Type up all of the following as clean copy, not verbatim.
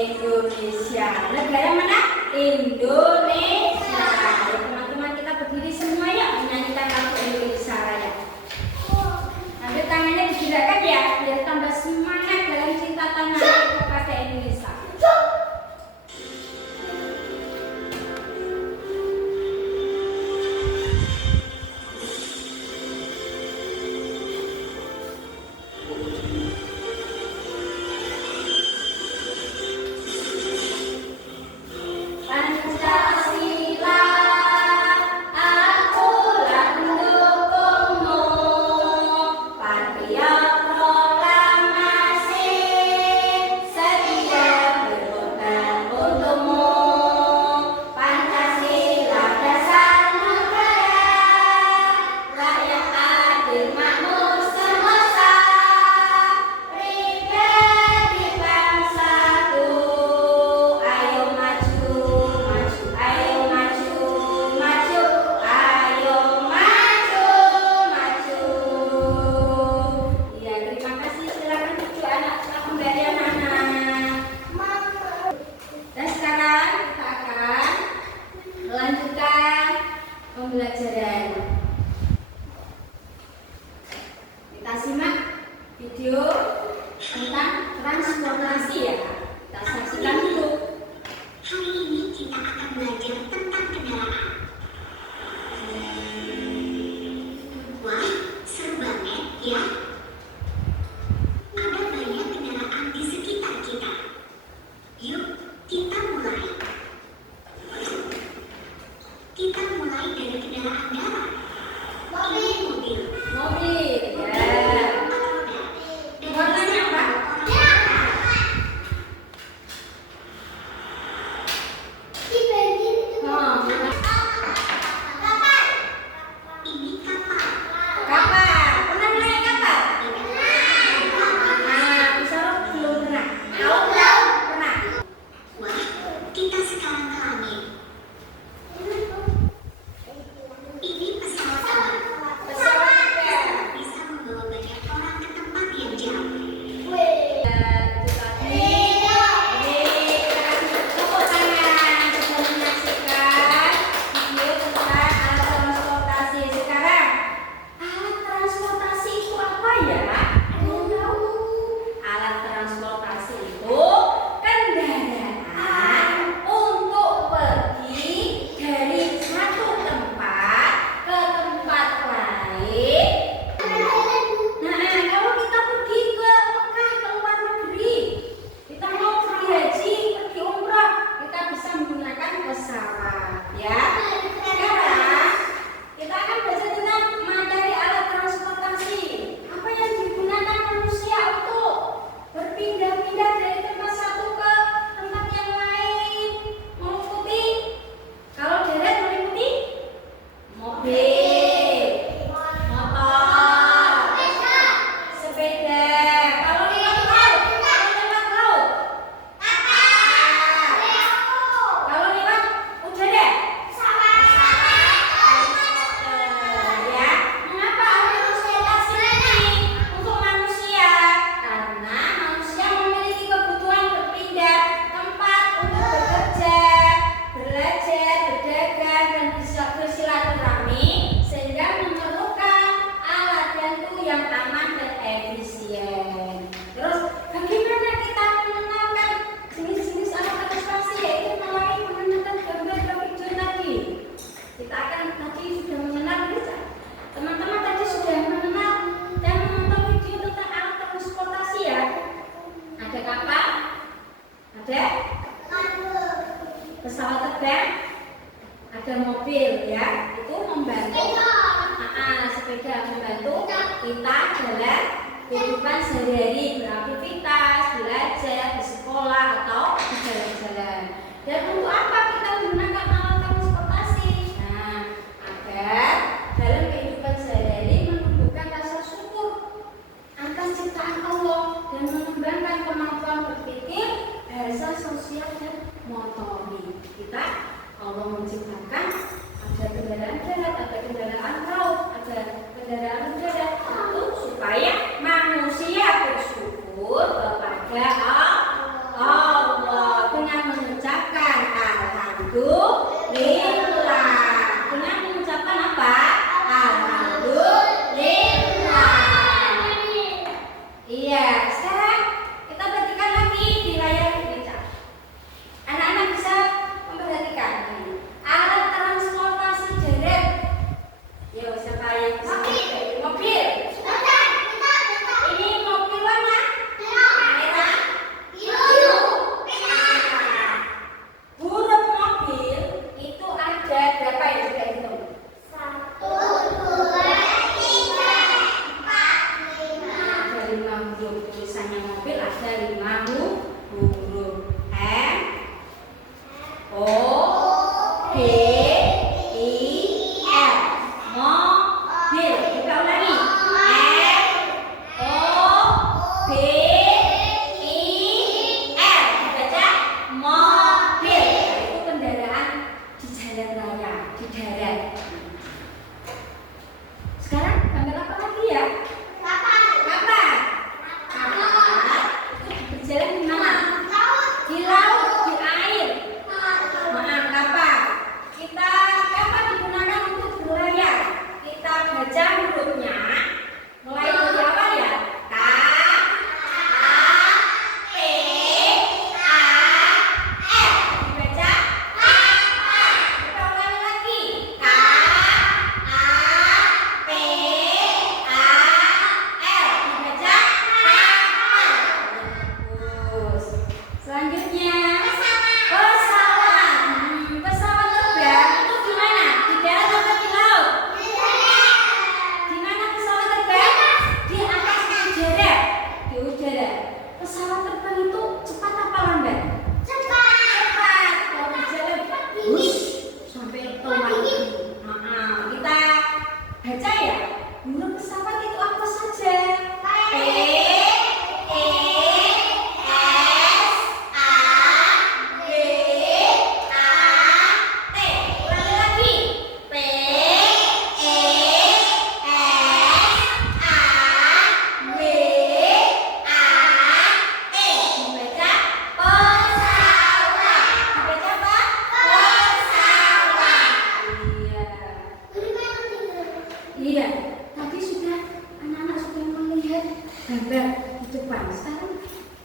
Indonesia. Negara mana? Indonesia. Teman-teman kita berdiri semua ya menyanyikan lagu Indonesia Raya. Ambil tangannya digerakkan ya biar tambah semangat dalam cinta tanah air kepada Indonesia. Pembelajaran. Kita simak video tentang transportasi ya. Kita saksikan dulu. Hari ini kita akan belajar tentang kendaraan. Wah, seru banget ya. Ada banyak kendaraan di sekitar kita. Yuk, kita mulai. Kita mulai dari kendaraan darat. Mobil. Mobil ya. Warnanya apa? Ini kapal. Kapal. Pernah naik kapal? Nah, Pusara belum pernah. Belum pernah. Wah, kita sekarang ke langit. Ini pesawat terbang. Pesawat terbang. Bisa membawa banyak orang ke tempat yang jauh. Itu tadi. Kita kasih tepuk tangan sebelum menyaksikan video tentang alat transportasi. Sekarang, alat transportasi itu apa ya? Ada yang tahu? Alat transportasi itu kendaraan untuk pergi dari satu tempat ke tempat lain. Nah, kalau kita pergi ke Mekah, ke luar negeri, kita mau pergi haji, pergi umrah, kita bisa menggunakan pesawat, ya. Sekarang kita akan belajar tentang materi alat transportasi. Apa yang digunakan manusia untuk berpindah-pindah dari tempat satu ke tempat yang lain? Meliputi, kalau darat meliputi mobil, motor, sepeda. Kalau lewat laut, kalau lewat udara, ya. Mengapa alat transportasi penting untuk manusia? Karena manusia memiliki kebutuhan berpindah tempat untuk bekerja, belajar, berdagang, dan bisa bersilaturahmi, sehingga memerlukan alat bantu yang aman dan efisien. Terus, bagaimana kita mengenalkan jenis-jenis alat transportasi? Yaitu melalui pengenatan gambar video tadi. Kita akan tadi sudah mengenal, teman-teman tadi sudah mengenal dan menonton video tentang alat transportasi ya. Ada kapal, ada pesawat terbang, ada mobil ya. Itu membantu. Sepeda membantu kita dalam kehidupan sehari-hari, beraktivitas, belajar, di sekolah atau di jalan-jalan. Dan untuk apa kita menggunakan alat transportasi? Nah, agar dalam kehidupan sehari-hari menumbuhkan rasa syukur atas ciptaan Allah dan mengembangkan kemampuan berpikir, bahasa sosial dan motorik. Kita Allah menciptakan ada kendaraan darat, ada kendaraan laut, ada kendaraan udara, itu supaya manusia bersyukur kepada Allah. Ada 5 huruf. M, O, P, I, L. Mobil. Kita ulangi. M, O, P, I, L. Dibaca mobil. Itu kendaraan di jalan raya, di darat. Sekarang gambar apa lagi ya? Kapal. Kapal. Itu berjalan di mana? Di laut, di air. Kapal. Kapal digunakan untuk berlayar. Kita baca hurufnya. Mulai dari awal ya. K, A, P, A, L. Dibaca kapal. Kita ulangi lagi. K, A, P, A, L. Dibaca kapal. Bagus. Selanjutnya pesawat. Pesawat terbang itu di mana? Di darat atau di laut? Di mana pesawat terbang? Di atas udara. Di udara. Pesawat terbang itu cepat apa lambat? Cepat. Kalau berjalan, wush, sampai tomat. Kita baca ya. Huruf pesawat itu apa saja? P, E, S, A, B, A, T. Ulangi lagi. P, E, S, A, B, A, T. Dibaca pesawat. Dibaca apa? Pesawat. Iya. Tadi sudah anak-anak sudah melihat gambar di depan. Sekarang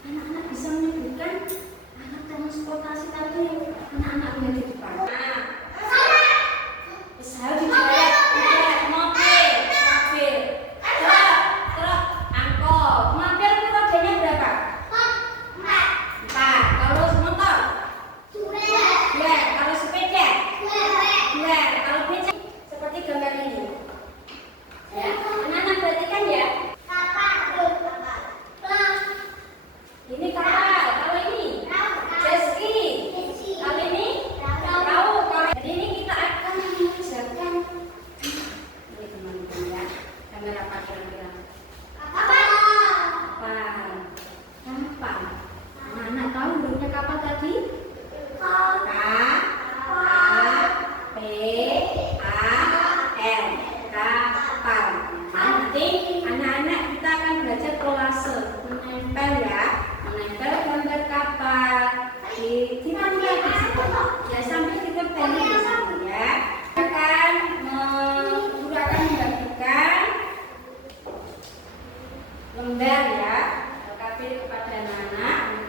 anak-anak bisa menyebutkan alat transportasi tadi yang anak-anak lihat di depan. Pesawat di darat, mobil, truk, angkot. Mobil itu rodanya berapa? 4. Kalau motor? 2. Kalau sepeda? 2. Kalau becak? Seperti gambar ini. Ya, anak-anak perhatikan ya. Ini kapal, kalau ini jet ski, kalau ini perahu. Jadi ini kita akan mengajarkan. Ini teman-teman ya, kamera apa kira-kira? Kapal. Kapal. Anak tahu bentuknya kapal tadi? K, A, P, A, L. Kapal. Nanti anak-anak kita akan belajar kolase, menempel ya, menempel gambar kapal di mana di situ. Ya sampai kita beli di situ ya. Guru akan membagikan lembar ya, LKP kepada anak-anak.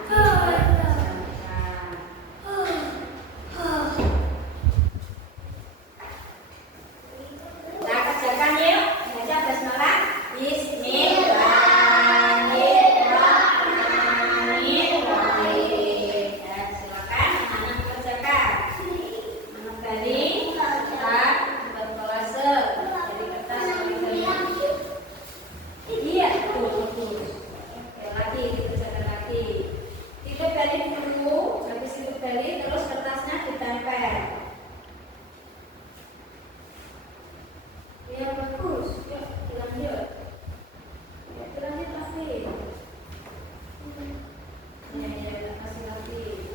Nah, kerjakan yuk. Baca basmalah. Bismillahirrahmanirrahim. Ya, silakan anak kerjakan. Anak tadi kita buat kolase dari kertas kali-kali. Iya, betul. Oke, lagi dikerjakan lagi. Tiga kali dulu, habis itu kali terus kertasnya ditempel. Ya bagus, yuk lanjut. Ya lanjut lagi. Ya kasih lagi.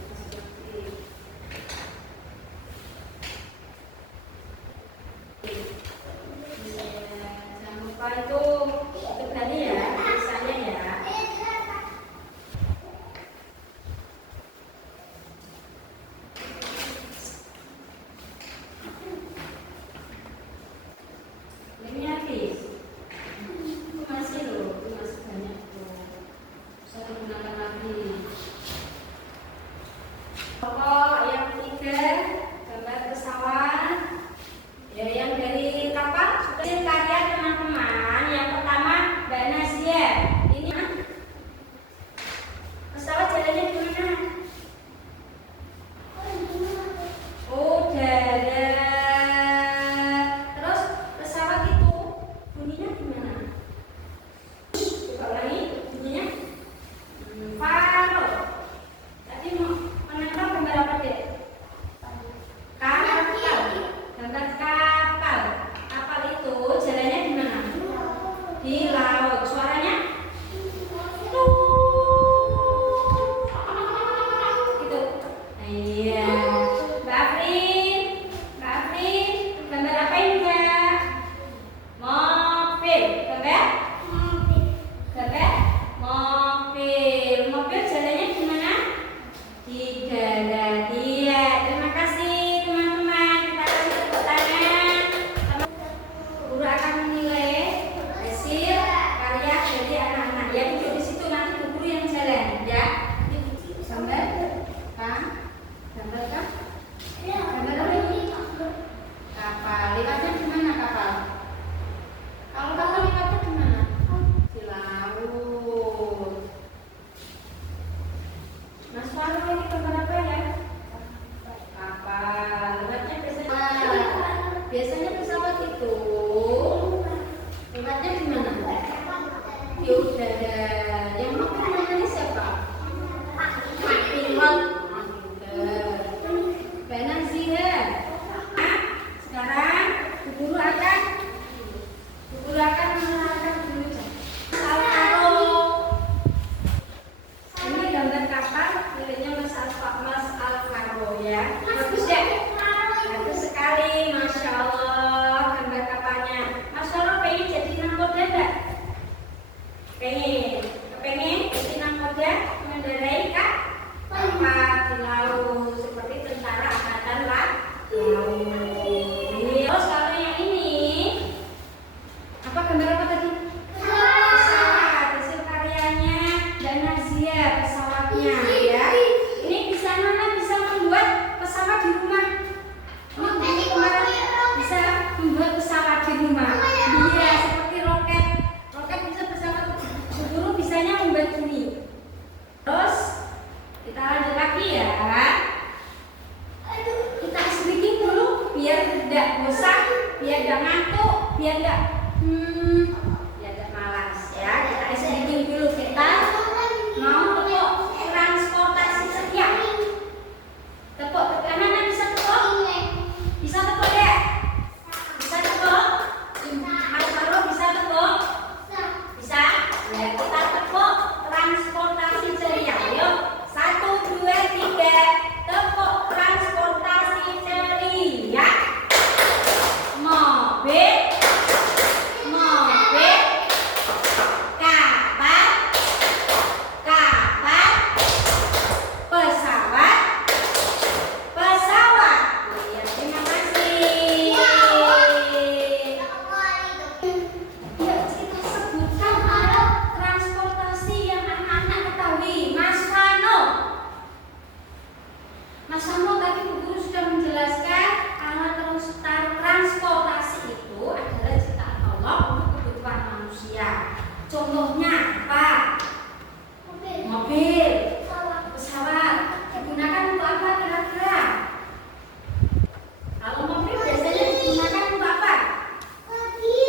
Ya, jangan lupa itu tadi ya, tulisannya ya. Ini habis. Itu masih loh, itu masih banyak tuh. Bisa digunakan lagi. Pokok yang 3, gambar pesawat. Ya, yang dari kapal sudah karya teman-teman. Yang pertama Mbak Nazia. Ini pesawat jalannya di mana? Oh, darat. Terus pesawat itu bunyinya gimana? Coba ulangi bunyinya. Fa. Sarah ini gambar apa ya? Kapal. Lewatnya biasanya pesawat itu lewatnya di mana? Di udara. Yang makan namanya siapa? Pilot. Mbak Nazia. Sekarang guru akan menerangkan dulu. Ini gambar kapal miliknya Mas Alvaro ya. Bagus ya? Bagus sekali, Masya Allah gambar kapalnya. Mas Alvaro pengen jadi nahkoda enggak? Pengen jadi nahkoda mengendarai kapal di laut seperti tentara angkatan laut. Terus kalau yang ini apa gambar apa tadi? Pesawat, hasil karyanya dan Nazia pesawatnya ya. Ini bisa mana bisa membuat pesawat di rumah. Ini kemarin bisa membuat pesawat di rumah. Iya, seperti roket. Roket bisa pesawat. Guru bisanya membuat ini. Terus kita lanjut lagi ya. Kita sedikit dulu biar tidak bosan, biar tidak ngantuk, biar tidak malas ya. Kita sedikit dulu, kita mau tepuk transportasi setia. Tepuk, anak-anak bisa tepuk? Bisa tepuk ya? Bisa tepuk? Mas Faro bisa tepuk? Bisa? Ya, kita tepuk transportasi ceria. Ayo, 1, 2, 3. Tepuk transportasi ceria. Mobil, kapal, pesawat. Iya, terima kasih. Ya, kita sebutkan alat transportasi yang anak-anak ketahui. Mas Fano tadi Bu Guru sudah menjelaskan alat transportasi itu adalah ciptaan Allah untuk kebutuhan manusia. Contohnya apa? Mobil, pesawat. Digunakan untuk apa kira-kira? Kalau mobil biasanya digunakan untuk apa? Pergi.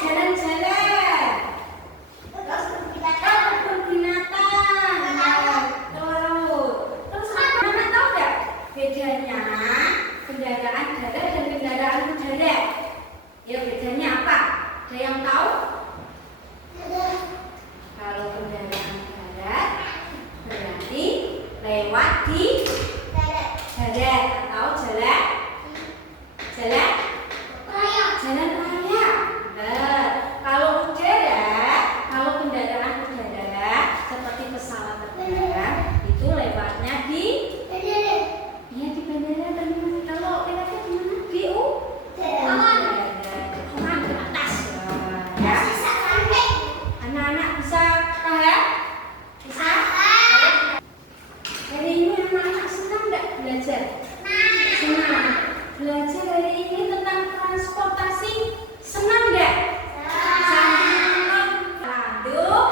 Jalan-jalan. Terus kebun binatang. Ke laut. Terus anak-anak tahu nggak bedanya kendaraan darat dan kendaraan udara? Ya, bedanya apa? Ada yang tahu? Kalau kendaraan darat berarti lewat di darat atau jalan raya. Kalau udara, kalau kendaraan udara seperti pesawat terbang itu lewatnya di bandara. Kalau lewatnya di mana? Di udara, di atas ya. Anak-anak bisa paham? Bisa? Hari ini anak-anak senang nggak belajar? Senang. Belajar hari ini tentang transportasi senang nggak? Senang. Alhamdulillah.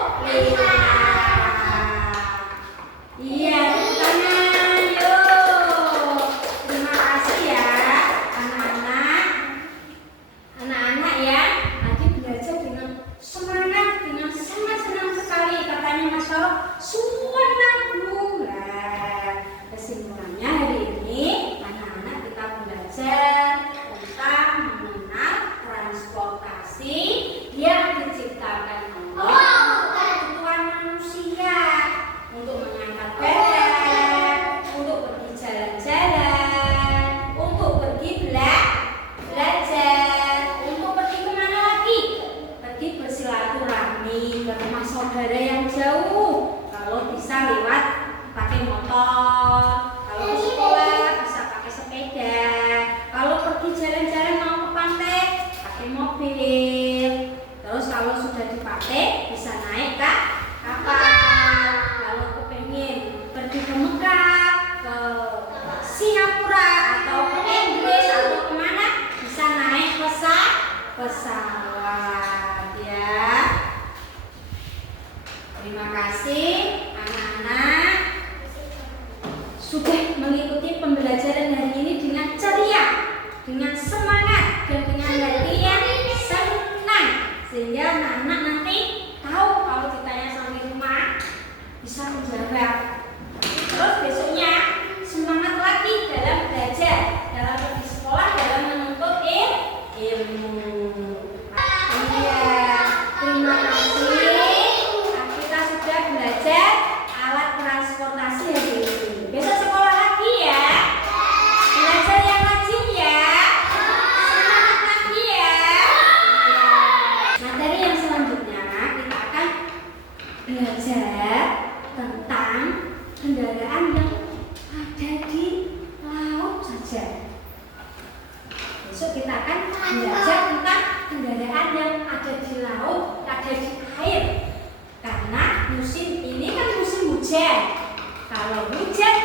Iya, tangan yuk. Terima kasih ya anak-anak ya. Tadi belajar dengan semangat, dengan sangat senang sekali. Katanya Mas Faro, senang Bu. Kesimpulannya hari ini anak-anak kita belajar tentang mengenal transportasi yang diciptakan Allah untuk kebutuhan manusia, untuk mengangkat barang, untuk pergi jalan-jalan, untuk pergi belajar, untuk pergi kemana lagi? Pergi bersilaturahmi ke rumah saudara yang jauh. Kalau bisa lewat pakai motor, kalau ke sekolah bisa pakai sepeda, kalau pergi jalan-jalan mau ke pantai pakai mobil. Terus kalau sudah dipakai bisa naik ke kapal. Kalau kepengen pergi ke Mekah, ke Singapura atau ke Inggris atau kemana bisa naik pesawat ya. Terima kasih anak-anak sudah mengikuti pembelajaran hari ini dengan ceria, dengan semangat, dan dengan hati yang senang, sehingga anak-anak nanti tahu kalau ditanya sampai rumah bisa menjawab. Terus besoknya semangat lagi dalam belajar, dalam pergi sekolah, dalam menuntut ilmu. Iya, terima kasih. Kita sudah belajar alat transportasi hari ini. Besok sekolah lagi ya. Belajar yang rajin ya. Semangat lagi ya. Materi yang selanjutnya kita akan belajar tentang kendaraan yang ada di laut saja. Besok kita akan belajar tentang kendaraan yang ada di laut, ada di air. Karena musim ini kan musim hujan. Kalau hujan